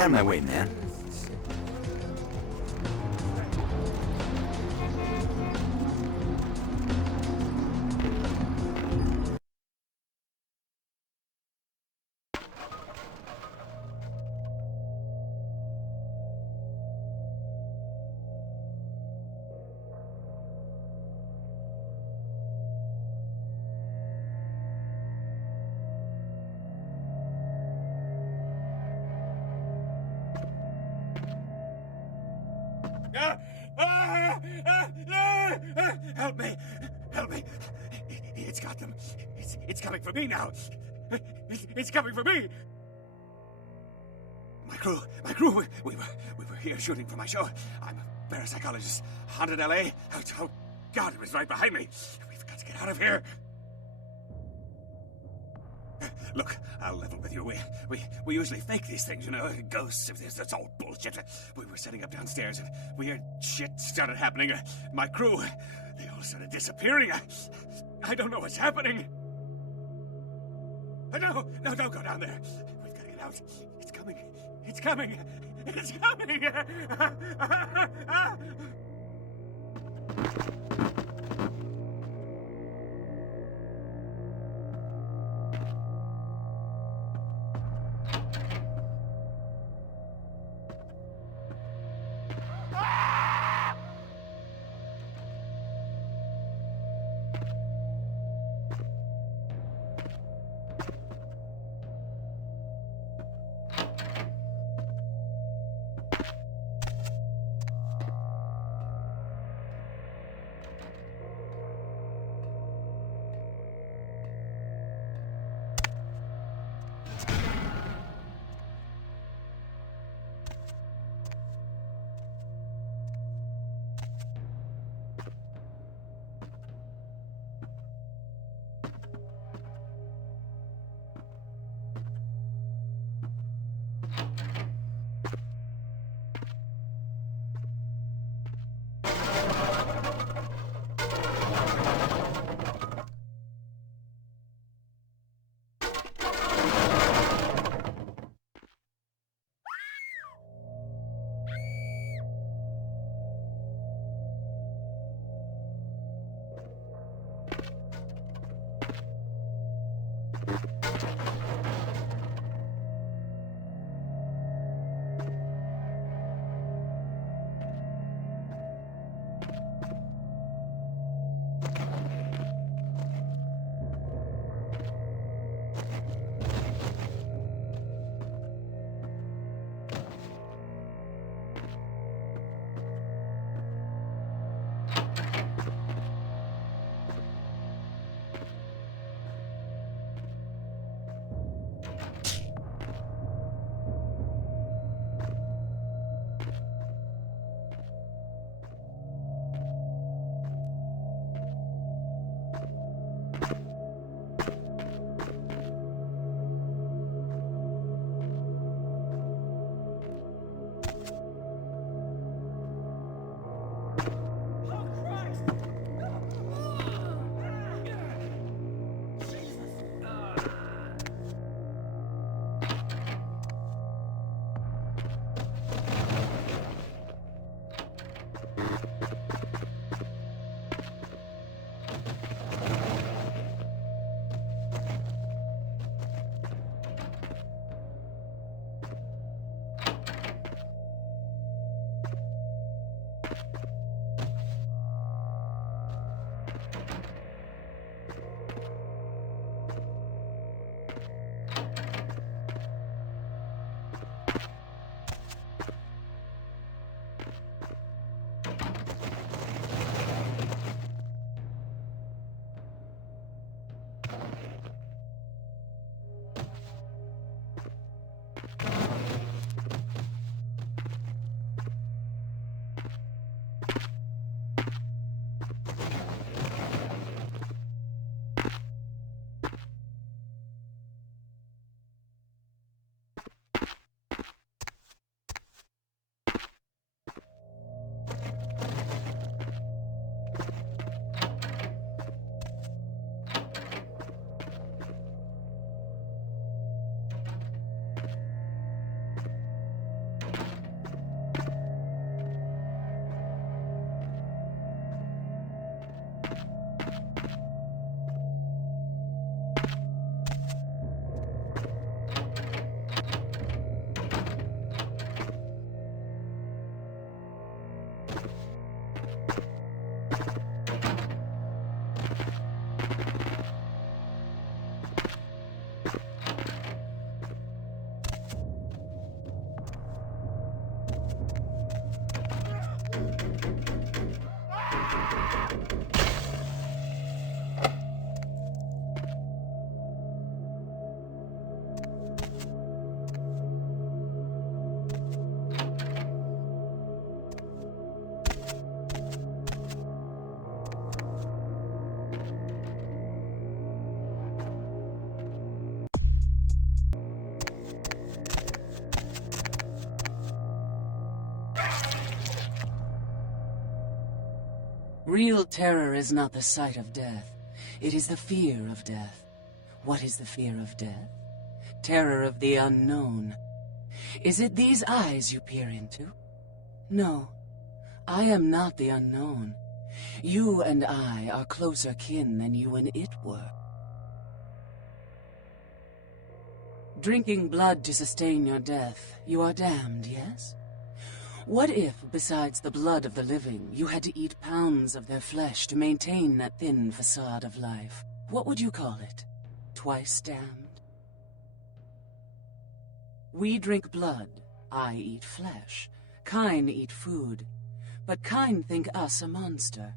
out of my way, man. Help me! Help me! It's got them. It's coming for me now. It's coming for me. My crew. We were here shooting for my show. I'm a parapsychologist. Haunted LA. Oh God, it was right behind me. We've got to get out of here. Look, I'll level with you. We usually fake these things, you know, ghosts. That's all bullshit. We were setting up downstairs, and weird shit started happening. My crew, they all started disappearing. I don't know what's happening. No, don't go down there. We've got to get out. It's coming. It's coming. It's coming. Real terror is not the sight of death. It is the fear of death. What is the fear of death? Terror of the unknown. Is it these eyes you peer into? No, I am not the unknown. You and I are closer kin than you and it were. Drinking blood to sustain your death, you are damned, yes? What if, besides the blood of the living, you had to eat pounds of their flesh to maintain that thin facade of life? What would you call it? Twice damned? We drink blood, I eat flesh, kine eat food, but kine think us a monster.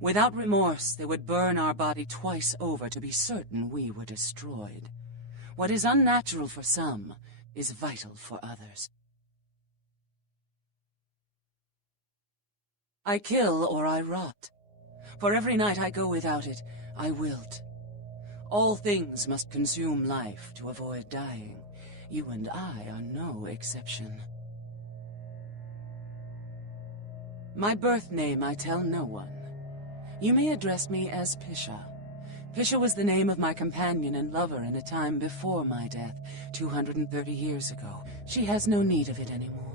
Without remorse, they would burn our body twice over to be certain we were destroyed. What is unnatural for some is vital for others. I kill or I rot. For every night I go without it, I wilt. All things must consume life to avoid dying. You and I are no exception. My birth name I tell no one. You may address me as Pisha. Pisha was the name of my companion and lover in a time before my death, 230 years ago. She has no need of it anymore.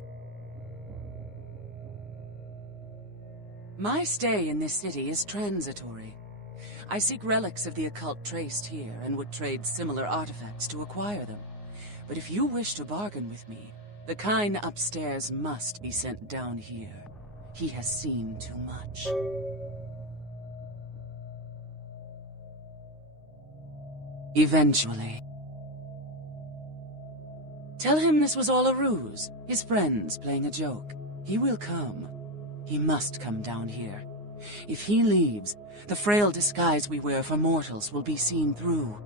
My stay in this city is transitory. I seek relics of the occult traced here and would trade similar artifacts to acquire them. But if you wish to bargain with me, the kine upstairs must be sent down here. He has seen too much. Eventually. Tell him this was all a ruse, his friends playing a joke. He will come. He must come down here. If he leaves, the frail disguise we wear for mortals will be seen through.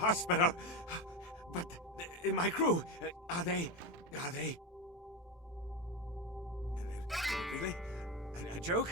Hospital. But my crew, are they... Really? A joke?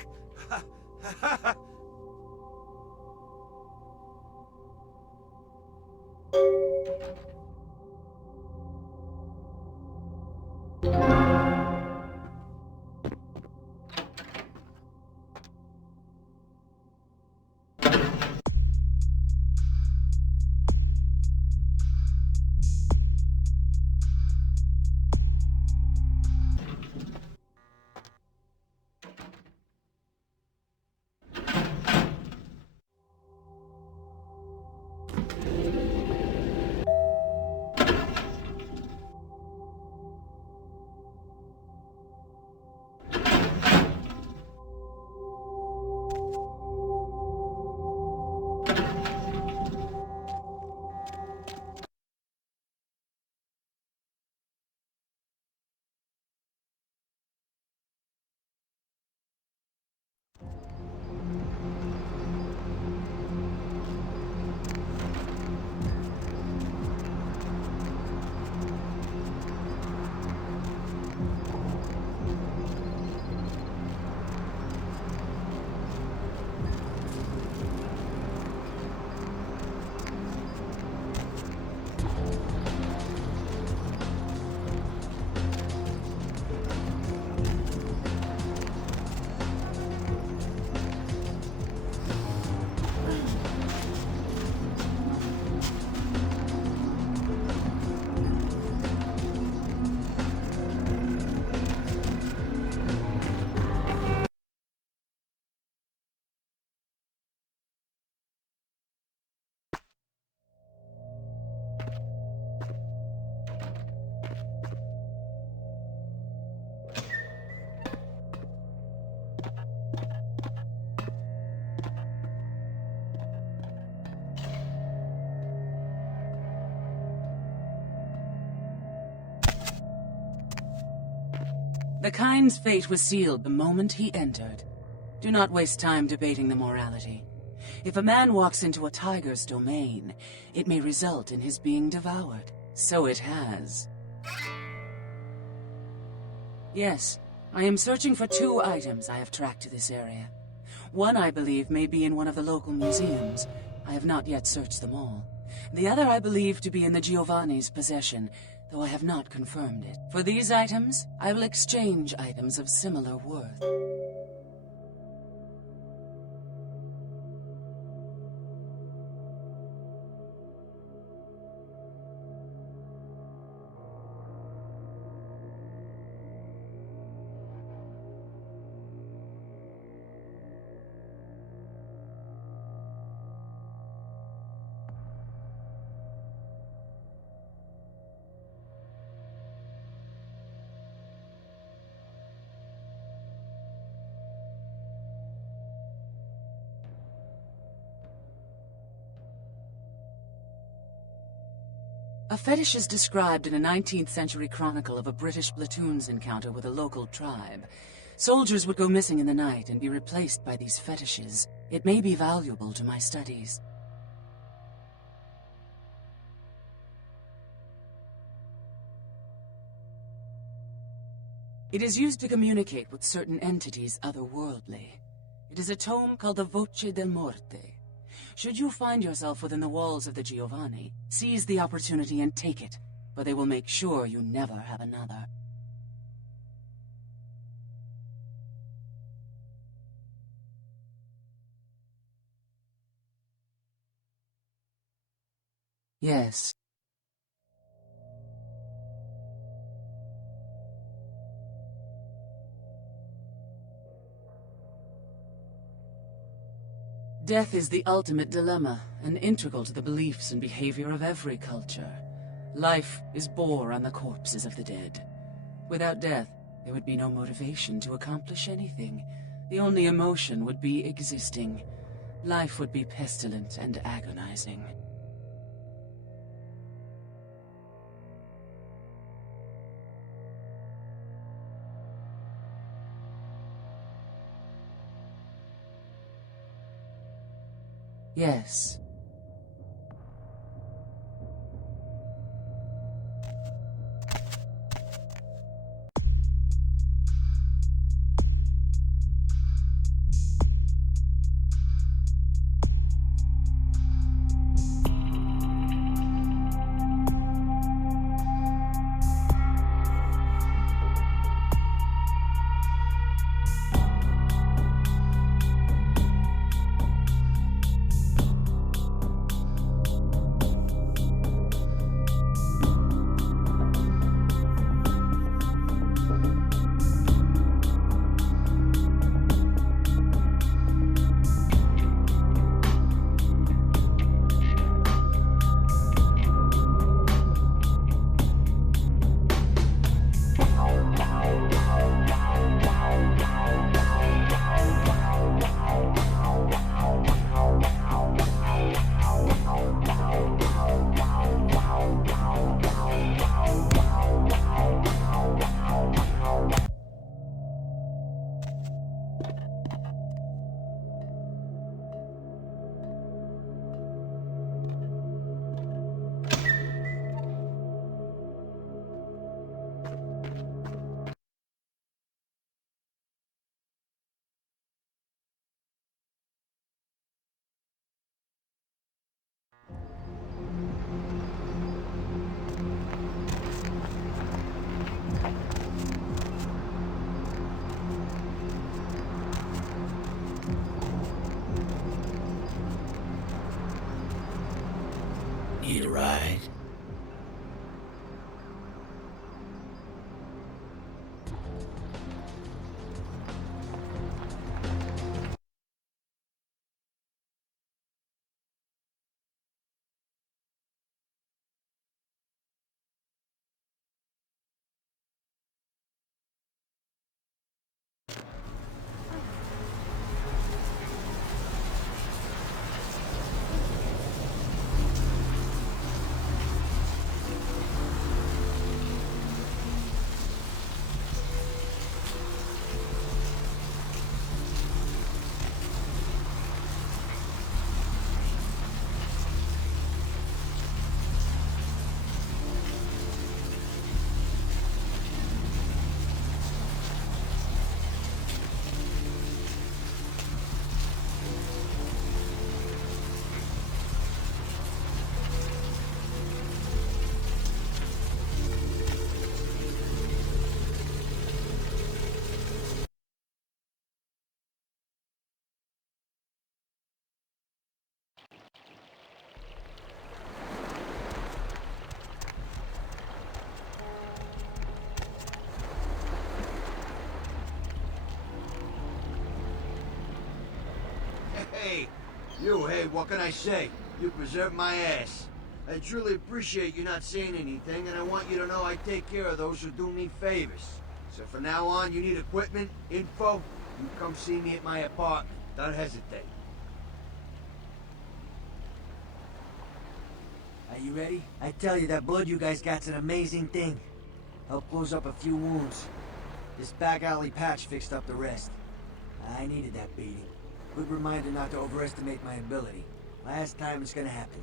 The kind's fate was sealed the moment he entered. Do not waste time debating the morality. If a man walks into a tiger's domain, it may result in his being devoured. So it has. Yes, I am searching for 2 items I have tracked to this area. One, I believe, may be in one of the local museums. I have not yet searched them all. The other I believe to be in the Giovanni's possession, though I have not confirmed it. For these items, I will exchange items of similar worth. A fetish is described in a 19th century chronicle of a British platoon's encounter with a local tribe. Soldiers would go missing in the night and be replaced by these fetishes. It may be valuable to my studies. It is used to communicate with certain entities otherworldly. It is a tome called the Voce del Morte. Should you find yourself within the walls of the Giovanni, seize the opportunity and take it, for they will make sure you never have another. Yes. Death is the ultimate dilemma, and integral to the beliefs and behavior of every culture. Life is bore on the corpses of the dead. Without death, there would be no motivation to accomplish anything. The only emotion would be existing. Life would be pestilent and agonizing. Yes. Need a ride? Hey, what can I say? You preserved my ass. I truly appreciate you not saying anything, and I want you to know I take care of those who do me favors. So from now on, you need equipment, info, you come see me at my apartment. Don't hesitate. Are you ready? I tell you, that blood you guys got's an amazing thing. Helped close up a few wounds. This back alley patch fixed up the rest. I needed that beating. Good reminder not to overestimate my ability. Last time it's gonna happen.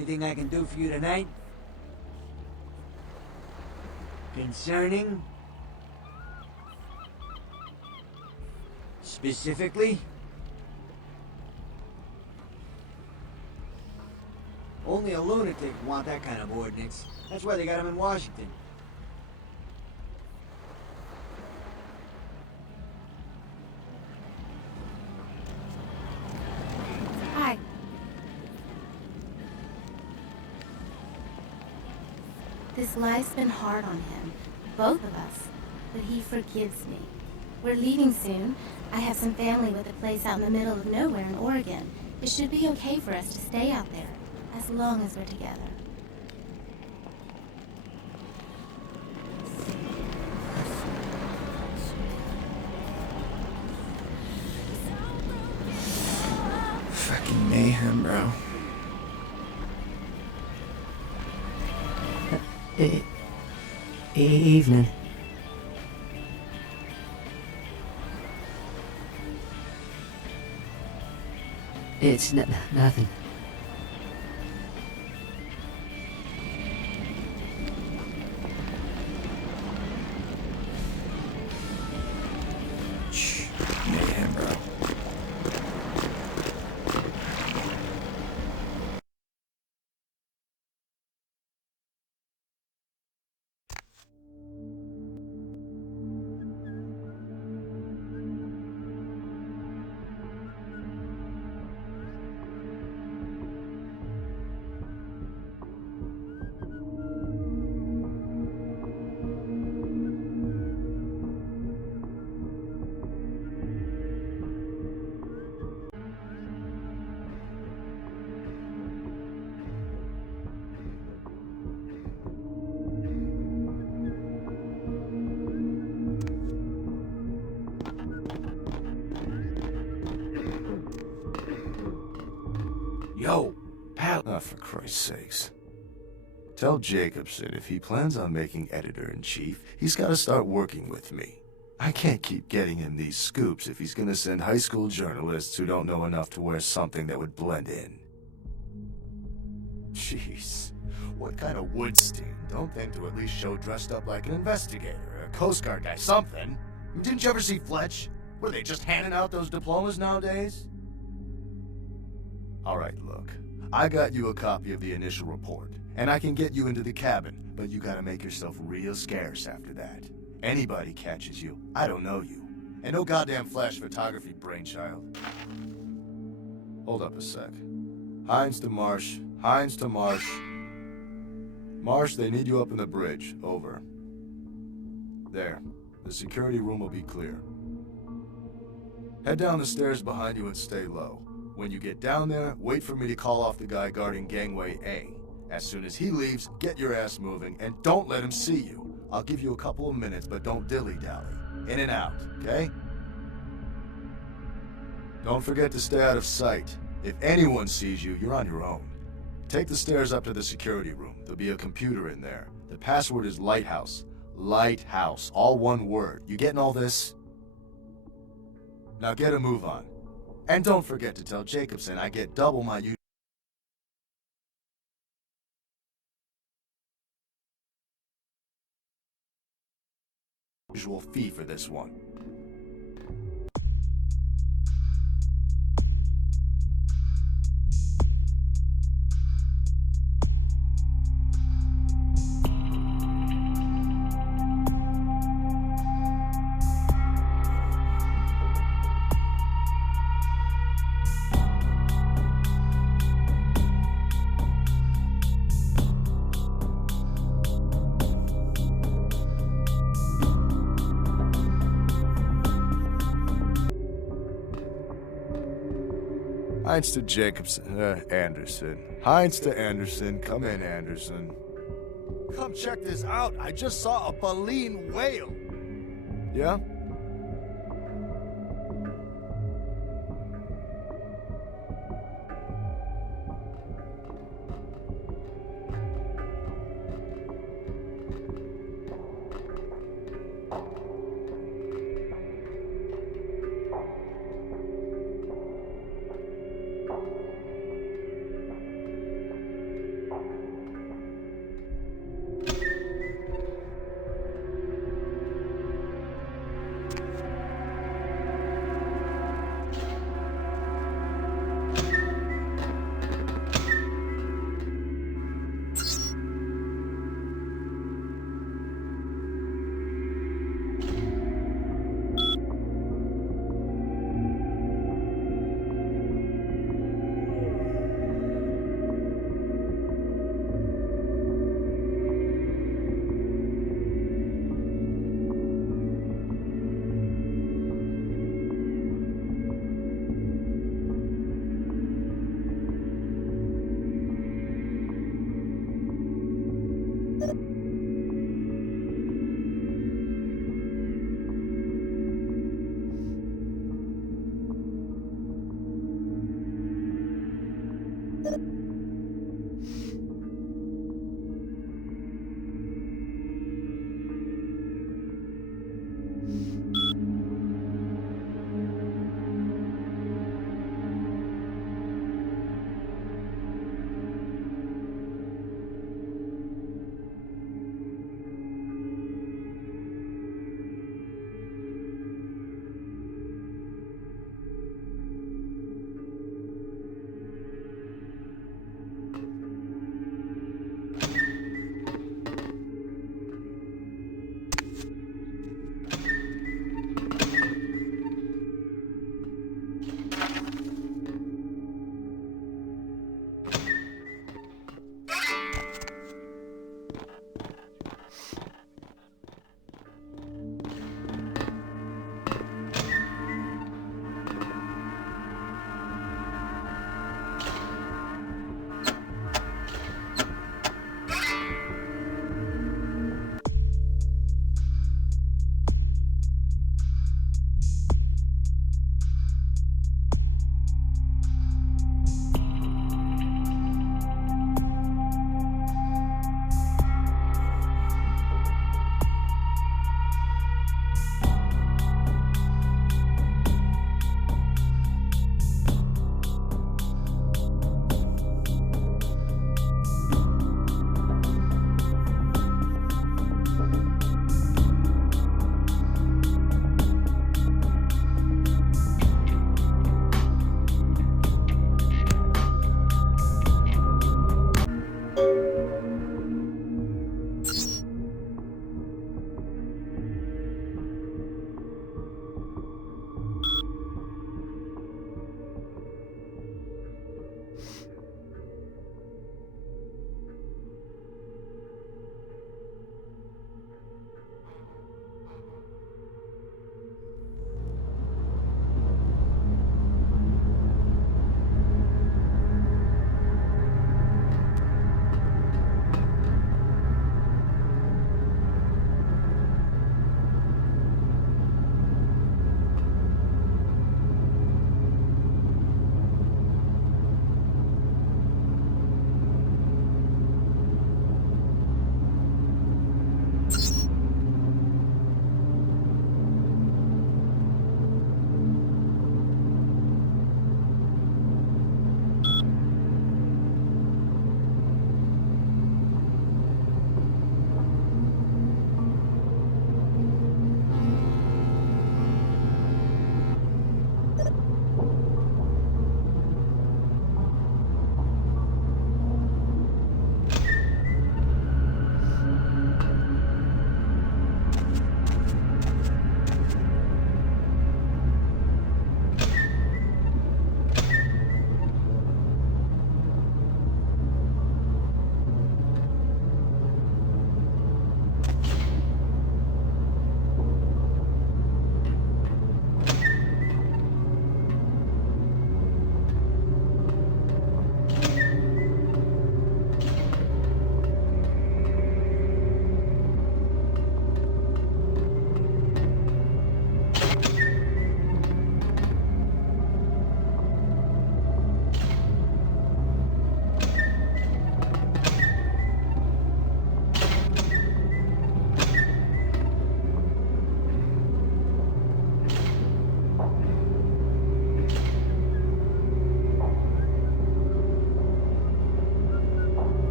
Anything I can do for you tonight? Concerning? Specifically? Only a lunatic would want that kind of ordinance. That's why they got him in Washington. Hi. This life's been hard on him, both of us, but he forgives me. We're leaving soon. I have some family with a place out in the middle of nowhere in Oregon. It should be okay for us to stay out there, as long as we're together. Fucking mayhem, bro. Evening. It's nothing. Shh. Mayhem, bro. Yo, pal. Oh, for Christ's sakes. Tell Jacobson if he plans on making editor-in-chief, he's got to start working with me. I can't keep getting him these scoops if he's gonna send high school journalists who don't know enough to wear something that would blend in. Jeez. What kind of Woodstein don't think to at least show dressed up like an investigator, a Coast Guard guy, something? Didn't you ever see Fletch? Were they just handing out those diplomas nowadays? Alright, look. I got you a copy of the initial report, and I can get you into the cabin, but you gotta make yourself real scarce after that. Anybody catches you, I don't know you. And no goddamn flash photography, brainchild. Hold up a sec. Hines to Marsh. Hines to Marsh. Marsh, they need you up in the bridge. Over. There. The security room will be clear. Head down the stairs behind you and stay low. When you get down there, wait for me to call off the guy guarding gangway A. As soon as he leaves, get your ass moving and don't let him see you. I'll give you a couple of minutes, but don't dilly-dally. In and out, okay? Don't forget to stay out of sight. If anyone sees you, you're on your own. Take the stairs up to the security room. There'll be a computer in there. The password is Lighthouse. Lighthouse, all one word. You getting all this? Now get a move on. And don't forget to tell Jacobson I get double my usual fee for this one. Hines to Jacobson, Anderson. Hines to Anderson. Come in, Anderson. Come check this out. I just saw a baleen whale. Yeah?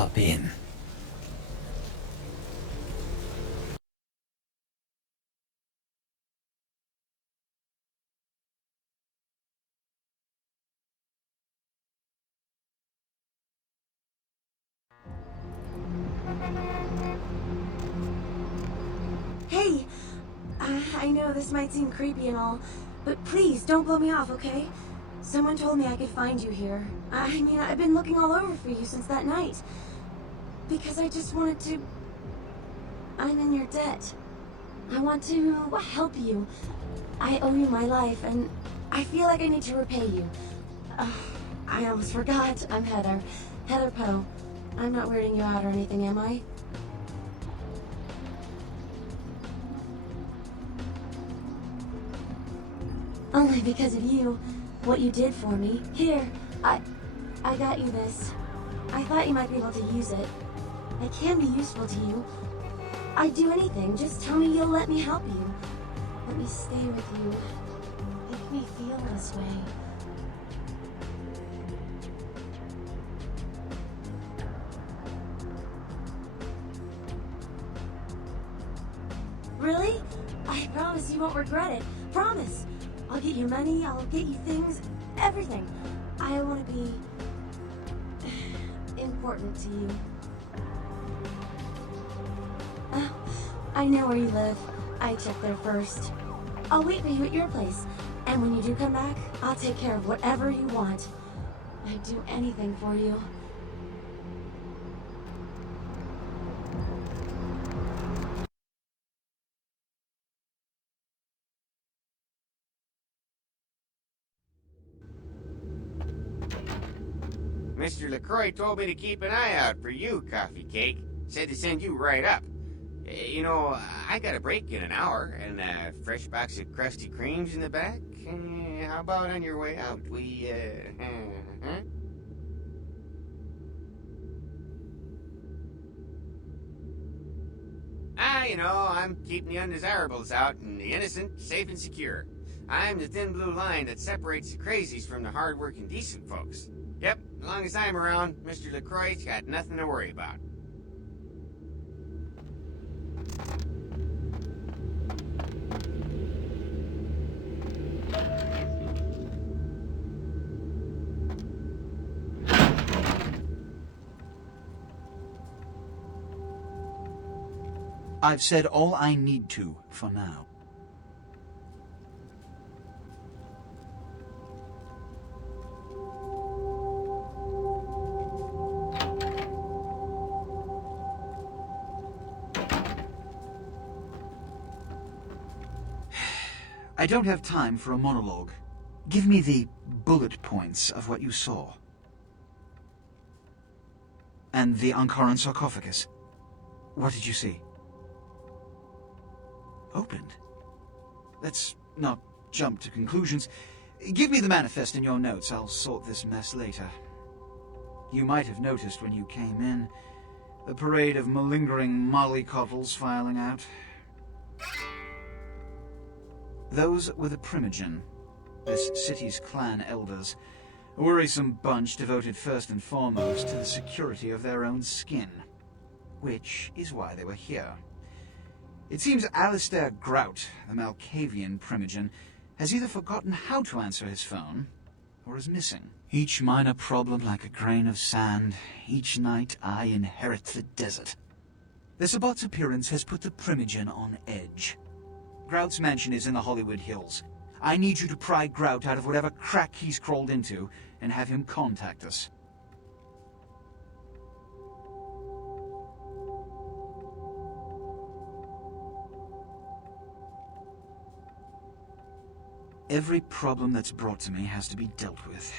hop in. Hey! I know this might seem creepy and all, but please don't blow me off, okay? Someone told me I could find you here. I mean, I've been looking all over for you since that night. Because I just wanted to... I'm in your debt. I want to help you. I owe you my life, and I feel like I need to repay you. I almost forgot. I'm Heather. Heather Poe. I'm not weirding you out or anything, am I? Only because of you. What you did for me. Here, I got you this. I thought you might be able to use it. I can be useful to you. I'd do anything. Just tell me you'll let me help you. Let me stay with you. Make me feel this way. Really? I promise you won't regret it. Promise. I'll get you money, I'll get you things, everything. I want to be important to you. I know where you live. I checked there first. I'll wait for you at your place. And when you do come back, I'll take care of whatever you want. I'd do anything for you. Mr. LaCroix told me to keep an eye out for you, Coffee Cake. Said to send you right up. You know, I got a break in an hour, and a fresh box of Krusty Kremes in the back. How about on your way out, we, huh? You know, I'm keeping the undesirables out and the innocent safe and secure. I'm the thin blue line that separates the crazies from the hard-working decent folks. Yep, as long as I'm around, Mr. LaCroix's got nothing to worry about. I've said all I need to for now. I don't have time for a monologue. Give me the bullet points of what you saw. And the Ankaran sarcophagus. What did you see? Opened. Let's not jump to conclusions. Give me the manifest in your notes. I'll sort this mess later. You might have noticed when you came in, the parade of malingering mollycoddles filing out. Those were the Primogen, this city's clan elders, a worrisome bunch devoted first and foremost to the security of their own skin, which is why they were here. It seems Alistair Grout, the Malkavian Primogen, has either forgotten how to answer his phone, or is missing. Each minor problem like a grain of sand, each night I inherit the desert. The Sabbat's appearance has put the Primogen on edge. Grout's mansion is in the Hollywood Hills. I need you to pry Grout out of whatever crack he's crawled into, and have him contact us. Every problem that's brought to me has to be dealt with.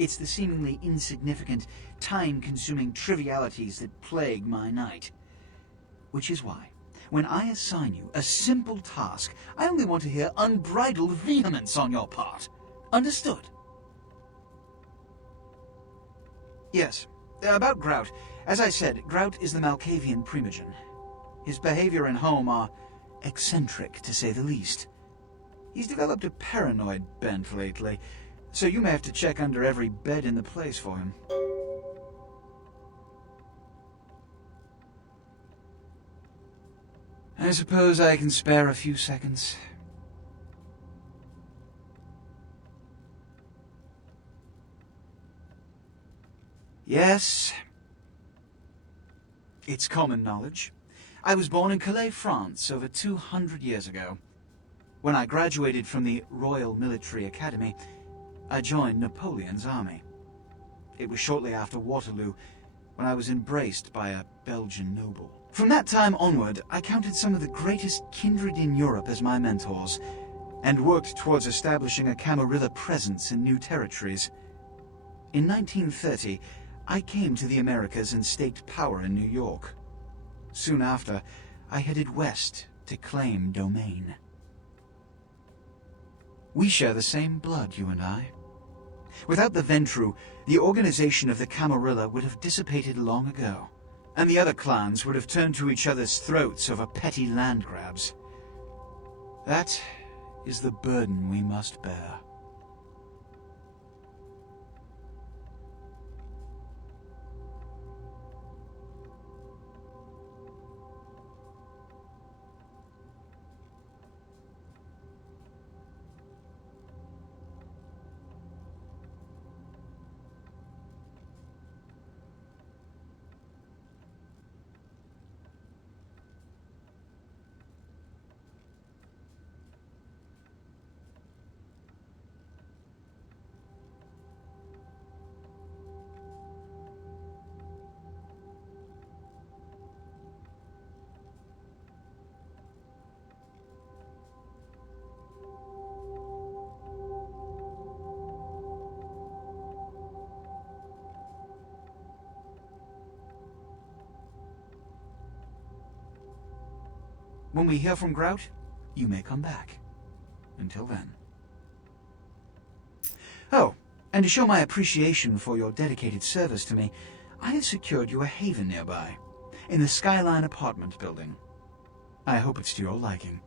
It's the seemingly insignificant, time-consuming trivialities that plague my night. Which is why, when I assign you a simple task, I only want to hear unbridled vehemence on your part. Understood? Yes. About Grout. As I said, Grout is the Malkavian Primogen. His behavior and home are eccentric, to say the least. He's developed a paranoid bent lately, so you may have to check under every bed in the place for him. I suppose I can spare a few seconds. Yes. It's common knowledge. I was born in Calais, France, over 200 years ago. When I graduated from the Royal Military Academy, I joined Napoleon's army. It was shortly after Waterloo, when I was embraced by a Belgian noble. From that time onward, I counted some of the greatest kindred in Europe as my mentors, and worked towards establishing a Camarilla presence in new territories. In 1930, I came to the Americas and staked power in New York. Soon after, I headed west to claim domain. We share the same blood, you and I. Without the Ventru, the organization of the Camarilla would have dissipated long ago, and the other clans would have turned to each other's throats over petty land grabs. That is the burden we must bear. When we hear from Grout, you may come back. Until then. Oh, and to show my appreciation for your dedicated service to me, I have secured you a haven nearby, in the Skyline apartment building. I hope it's to your liking.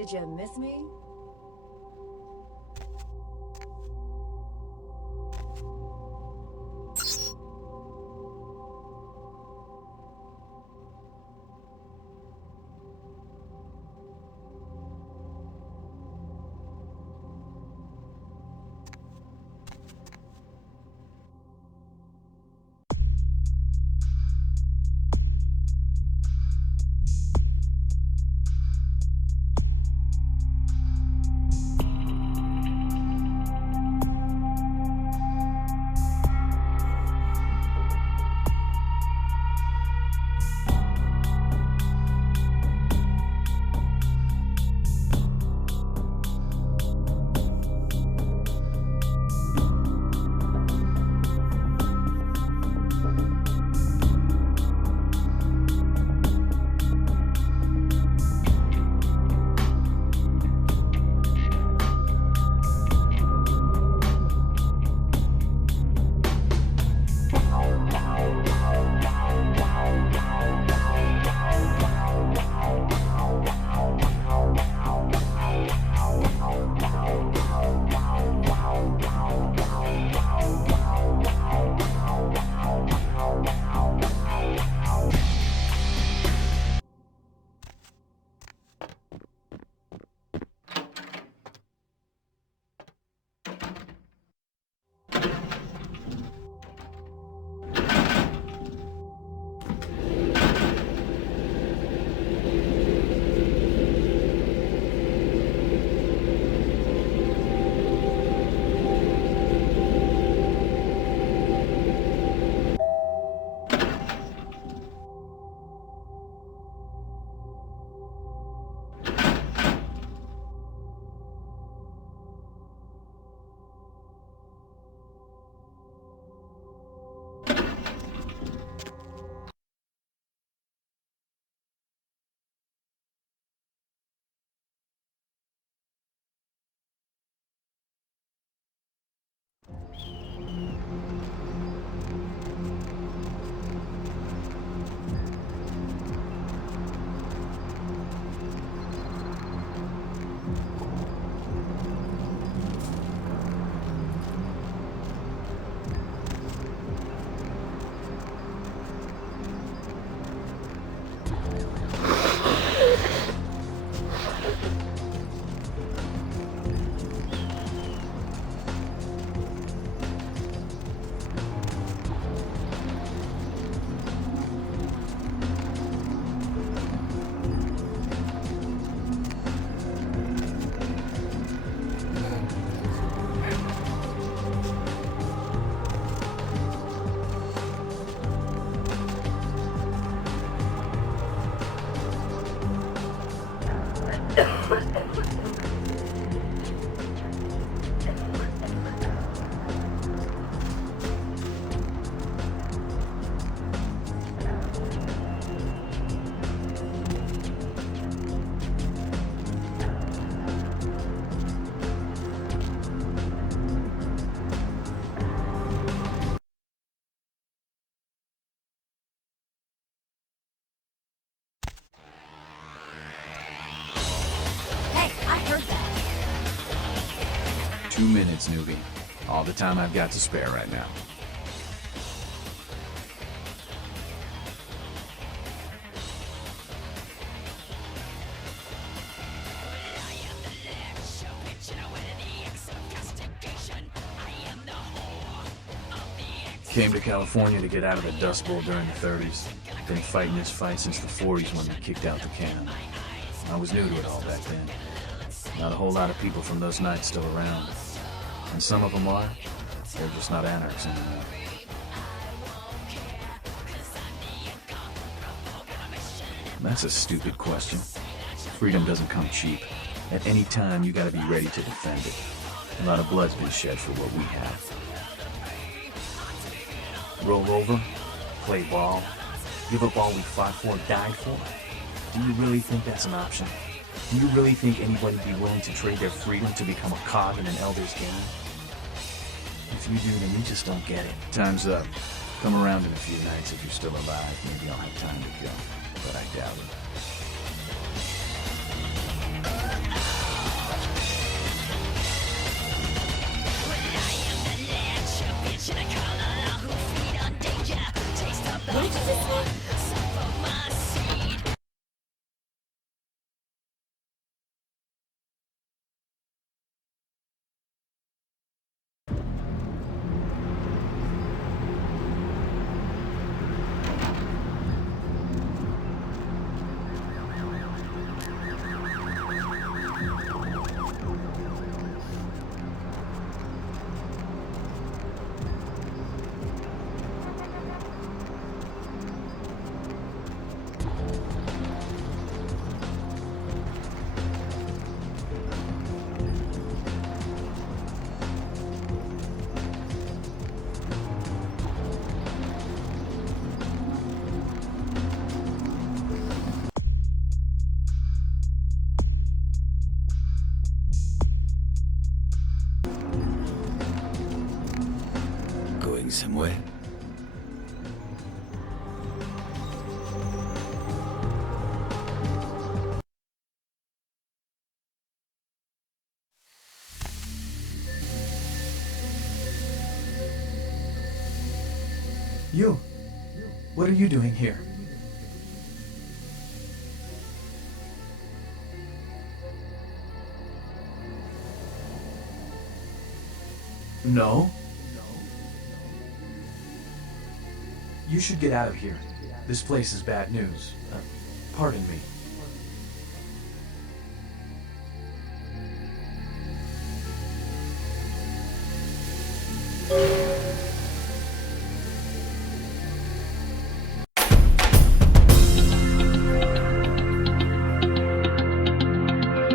Did you miss me? Hey, I heard that. 2 minutes, newbie. All the time I've got to spare right now. Came to California to get out of the Dust Bowl during the 30s. Been fighting this fight since the 40s when they kicked out the can. I was new to it all back then. Not a whole lot of people from those nights still around. And some of them are. They're just not anarchs anymore. That's a stupid question. Freedom doesn't come cheap. At any time, you gotta be ready to defend it. A lot of blood's been shed for what we have. Roll over, play ball, give up all we fought for, died for? Do you really think that's an option? Do you really think anybody'd be willing to trade their freedom to become a cog in an elder's game? If you do, then you just don't get it. Time's up. Come around in a few nights if you're still alive. Maybe I'll have time to kill, but I doubt it. going somewhere? You! What are you doing here? No? You should get out of here. This place is bad news. Pardon me.